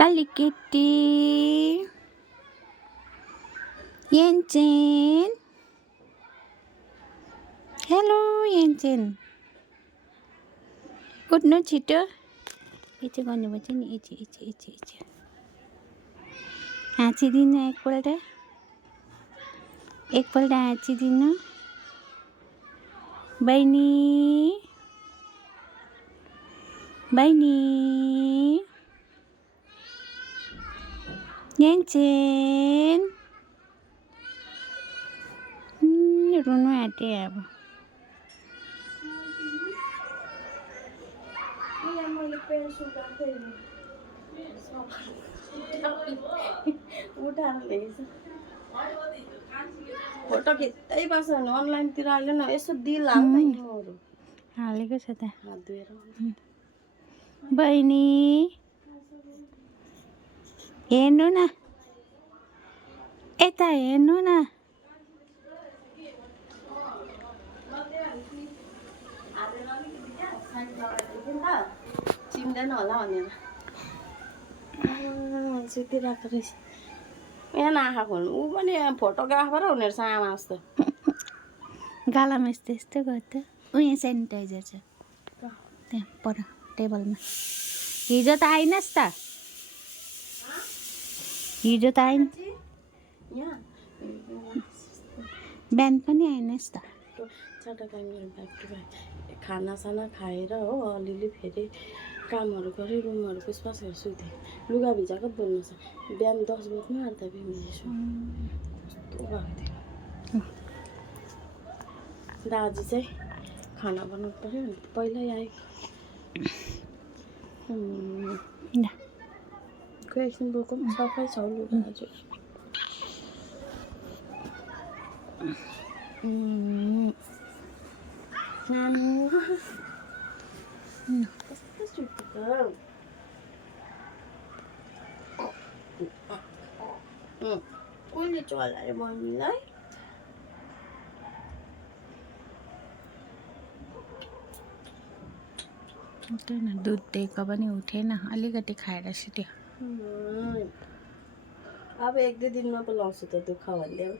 कालीकेटी येन्चेन hello येन्चेन उठ्नु छिटो यति गर्नुपर्छ नि यति हाँचिदिनु एकपल्ट हाँचिदिनु बहिनी येन्चेन रुनु आँटे अब फोटो खिच्दै बस्छ भने अनलाइनतिर हाल्यो न यसो दिल हाल्नु हालेको छ त हात धोएर बहिनी हेर्नु न यता हेर्नु न चिन्दैन होला भनेर सुतिरहेको रहेछ यहाँ आँखा खोल्नु ऊ पनि फोटोग्राफर हुने रहेछ आमा जस्तो गालामा यस्तो गर्छ उयो सेनिटाइजर छ त्यहाँ पर टेबलमा हिजो त आइनस् त बिहान पनि आइनस् त खानासाना खाएर हो अलिअलि फेरि कामहरू गरेँ रुमहरू पुसपास गरेर सुतेँ लुगा भिजाएको बोल्नु छ बिहान 10 बजीमा आएर बिमिरेछु कस्तो भएको थियो दाजु चाहिँ खाना बनाउनु पऱ्यो भने पहिल्यै आयो खोइ एकछिन बोको सफै छ लुगा हजुर कस्तो सुतेको कसले चलायो बहिनीलाई दुध दिएको पनि उठेन अलिकति खाएर सुत्यो अब 1-2 दिनमा पो लाउँछु त दुःख भन्दै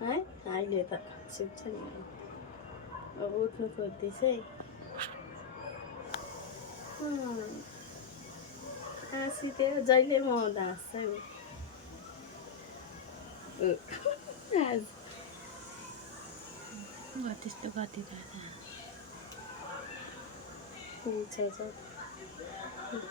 है अहिले त सुत्छ नि अब उठ्नु खोज्दैछ है हाँसिदियो जहिले म आउँदा हाँस्छ त्यस्तो गति